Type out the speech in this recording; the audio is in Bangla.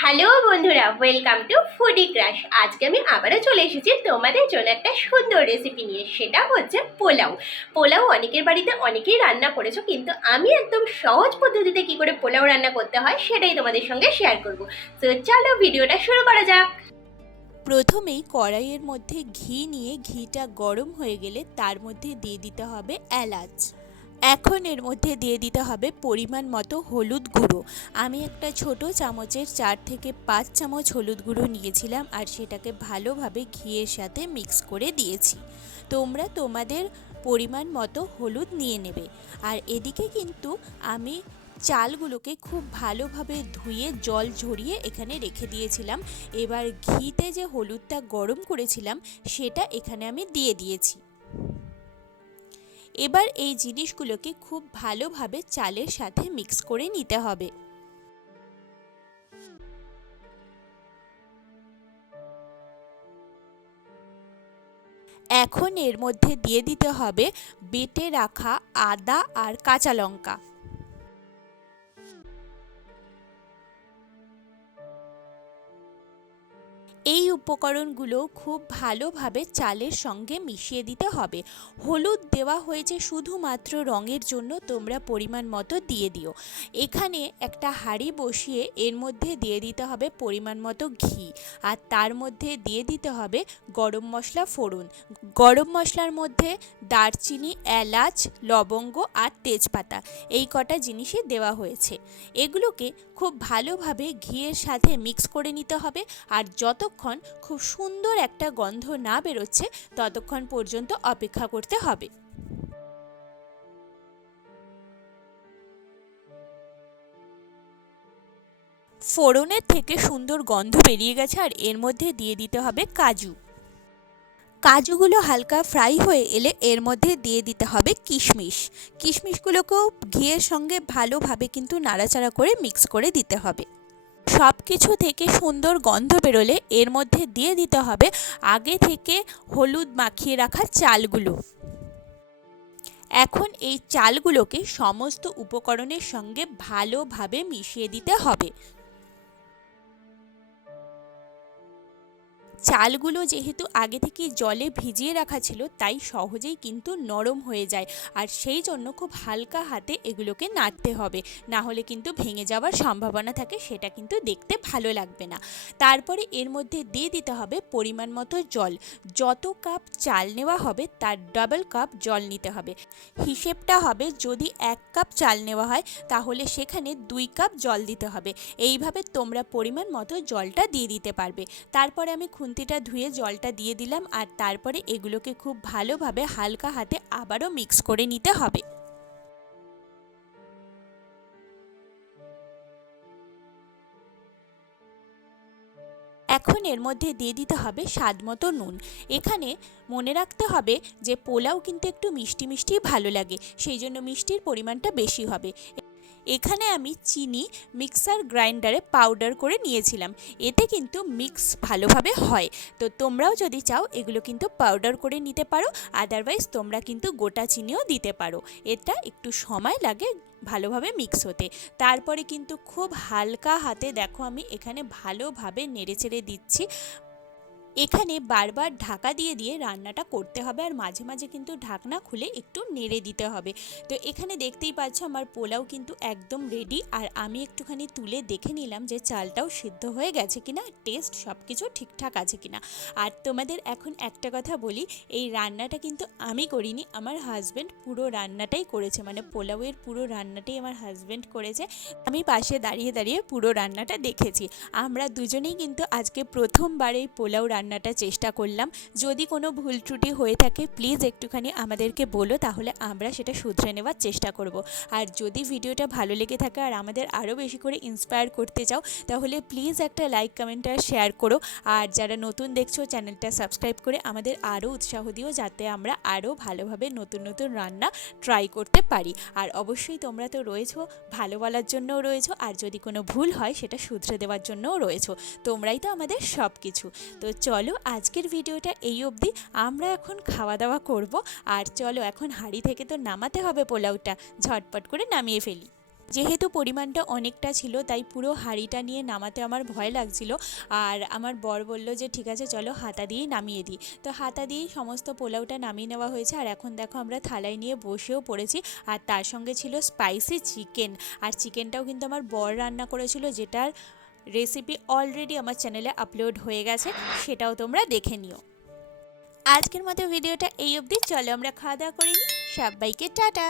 হ্যালো বন্ধুরা, ওয়েলকাম টু ফুডি ক্রাশ আজকে আমি আবারও চলে এসেছি তোমাদের জন্য একটা সুন্দর রেসিপি নিয়ে, সেটা হচ্ছে পোলাও। পোলাও অনেকের বাড়িতে অনেকেই রান্না করেছ, কিন্তু আমি একদম সহজ পদ্ধতিতে কি করে পোলাও রান্না করতে হয়, সেটাই তোমাদের সঙ্গে শেয়ার করব। তো চলো ভিডিওটা শুরু করা যাক। প্রথমেই কড়াইয়ের মধ্যে ঘি নিয়ে ঘিটা গরম হয়ে গেলে তার মধ্যে দিয়ে দিতে হবে এলাচ। এখন এর মধ্যে দিয়ে দিতে হবে পরিমাণ মতো হলুদ গুঁড়ো। আমি একটা ছোট চামচের চার থেকে পাঁচ চামচ হলুদ গুঁড়ো নিয়েছিলাম আর সেটাকে ভালোভাবে ঘিয়ের সাথে মিক্স করে দিয়েছি। তোমরা তোমাদের পরিমাণ মতো হলুদ নিয়ে নেবে। আর এদিকে কিন্তু আমি চালগুলোকে খুব ভালোভাবে ধুয়ে জল ঝরিয়ে এখানে রেখে দিয়েছিলাম। এবার ঘিতে যে হলুদটা গরম করেছিলাম, সেটা এখানে আমি দিয়ে দিয়েছি। এবার এই জিনিসগুলোকে খুব ভালোভাবে চালের সাথে মিক্স করে নিতে হবে। এখন এর মধ্যে দিয়ে দিতে হবে বেটে রাখা আদা আর কাঁচা লঙ্কা। এই উপকরণগুলো খুব ভালোভাবে চালের সঙ্গে মিশিয়ে দিতে হবে। হলুদ দেওয়া হয়েছে শুধুমাত্র রঙের জন্য তোমরা পরিমাণ মতো দিয়ে দিও। এখানে একটা হাঁড়ি বসিয়ে এর মধ্যে দিয়ে দিতে হবে পরিমাণ মতো ঘি। আর তার মধ্যে দিয়ে দিতে হবে গরম মশলা ফোড়ন। গরম মশলার মধ্যে দারচিনি, এলাচ, লবঙ্গ আর তেজপাতা এই কটা জিনিসই দেওয়া হয়েছে। এগুলোকে খুব ভালোভাবে ঘিয়ের সাথে মিক্স করে নিতে হবে। আর যতক্ষণ খুব সুন্দর একটা গন্ধ না বেরোচ্ছে, ততক্ষণ পর্যন্ত অপেক্ষা করতে হবে। ফোড়নের থেকে সুন্দর গন্ধ বেরিয়ে গেছে আর এর মধ্যে দিয়ে দিতে হবে কাজু। কাজুগুলো হালকা ফ্রাই হয়ে এলে এর মধ্যে দিয়ে দিতে হবে কিশমিশ। কিশমিশগুলোকেও ঘিয়ের সঙ্গে ভালোভাবে কিন্তু নাড়াচাড়া করে মিক্স করে দিতে হবে। সব কিছু থেকে সুন্দর গন্ধ বেরোলে এর মধ্যে দিয়ে দিতে হবে আগে থেকে হলুদ মাখিয়ে রাখা চালগুলো। এখন এই চালগুলোকে সমস্ত উপকরণের সঙ্গে ভালোভাবে মিশিয়ে দিতে হবে। চালগুলো যেহেতু আগে থেকে জলে ভিজিয়ে রাখা ছিল, তাই সহজেই কিন্তু নরম হয়ে যায়। আর সেই জন্য খুব হালকা হাতে এগুলোকে নাড়তে হবে। না হলে কিন্তু ভেঙে যাওয়ার সম্ভাবনা থাকে, সেটা কিন্তু দেখতে ভালো লাগবে না। তারপরে এর মধ্যে দিয়ে দিতে হবে পরিমাণ মতো জল। যত কাপ চাল নেওয়া হবে, তার ডাবল কাপ জল নিতে হবে। হিসেবটা হবে, যদি এক কাপ চাল নেওয়া হয়, তাহলে সেখানে দুই কাপ জল দিতে হবে। এইভাবে তোমরা পরিমাণ মতো জলটা দিয়ে দিতে পারবে। তারপরে আমি খুন্তিটা ধুয়ে জলটা দিয়ে দিলাম আর তারপরে এগুলোকে খুব ভালোভাবে হালকা হাতে আবারও মিক্স করে নিতে হবে। এখন এর মধ্যে দিয়ে দিতে হবে স্বাদ মতো নুন। এখানে মনে রাখতে হবে যে পোলাও কিন্তু একটু মিষ্টি মিষ্টি ভালো লাগে, সেই জন্য মিষ্টির পরিমাণটা বেশি হবে। এখানে আমি চিনি মিক্সার গ্রাইন্ডারে পাউডার করে নিয়েছিলাম। এতে কিন্তু মিক্স ভালোভাবে হয়। তো তোমরাও যদি চাও, এগুলো কিন্তু পাউডার করে নিতে পারো, আদারওয়াইজ তোমরা কিন্তু গোটা চিনিও দিতে পারো। এটা একটু সময় লাগে ভালোভাবে মিক্স হতে। তারপরে কিন্তু খুব হালকা হাতে দেখো আমি এখানে ভালোভাবে নেড়েচেড়ে দিচ্ছি। এখানে বারবার ঢাকা দিয়ে দিয়ে রান্নাটা করতে হবে আর মাঝে মাঝে কিন্তু ঢাকনা খুলে একটু নেড়ে দিতে হবে। তো এখানে দেখতেই পাচ্ছ আমার পোলাও কিন্তু একদম রেডি আর আমি একটুখানি তুলে দেখে নিলাম যে চালটাও সিদ্ধ হয়ে গেছে কিনা টেস্ট সব কিছু ঠিকঠাক আছে কিনা। আর তোমাদের এখন একটা কথা বলি, এই রান্নাটা কিন্তু আমি করিনি, আমার হাজব্যান্ড পুরো রান্নাটাই করেছে। মানে পোলাওয়ের পুরো রান্নাটাই আমার হাজব্যান্ড করেছে। আমি পাশে দাঁড়িয়ে দাঁড়িয়ে পুরো রান্নাটা দেখেছি। আমরা দুজনেই কিন্তু আজকে প্রথমবার এই পোলাও রান্নাটা চেষ্টা করলাম। যদি কোনো ভুল ত্রুটি হয়ে থাকে প্লিজ একটুখানি আমাদেরকে বলো, তাহলে আমরা সেটা শুধরে নেওয়ার চেষ্টা করব। আর যদি ভিডিওটা ভালো লেগে থাকে আর আমাদের আরও বেশি করে ইন্সপায়ার করতে চাও, তাহলে প্লিজ একটা লাইক কমেন্ট আর শেয়ার করো। আর যারা নতুন দেখছ চ্যানেলটা সাবস্ক্রাইব করে আমাদের আরও উৎসাহ দিও, যাতে আমরা আরও ভালোভাবে নতুন নতুন রান্না ট্রাই করতে পারি। আর অবশ্যই তোমরা তো রয়েছো, ভালো বলার জন্যও রয়েছো, আর যদি কোনো ভুল হয়, সেটা শুধরে দেওয়ার জন্যও রয়েছো। তোমরাই তো আমাদের সব কিছু তো চলো আজকের ভিডিওটা এই অবধি। আমরা এখন খাওয়া দাওয়া করব। আর চলো এখন হাঁড়ি থেকে তো নামাতে হবে পোলাওটা। ঝটপট করে নামিয়ে ফেলি। যেহেতু পরিমাণটা অনেকটা ছিল, তাই পুরো হাঁড়িটা নিয়ে নামাতে আমার ভয় লাগছিল। আর আমার বর বলল যে, ঠিক আছে, চলো হাতা দিয়েই নামিয়ে দিই। তো হাতা দিয়েই সমস্ত পোলাওটা নামিয়ে নেওয়া হয়েছে। আর এখন দেখো আমরা থালায় নিয়ে বসেও পড়েছি। আর তার সঙ্গে ছিল স্পাইসি চিকেন আর চিকেনটাও কিন্তু আমার বর রান্না করেছিল, যেটার রেসিপি অলরেডি আমার চ্যানেলে আপলোড হয়ে গেছে, সেটাও তোমরা দেখে নিও। আজকের মতো ভিডিওটা এই অবধি, চলো আমরা খাওয়া দাওয়া করিনি সবাইকে টাটা!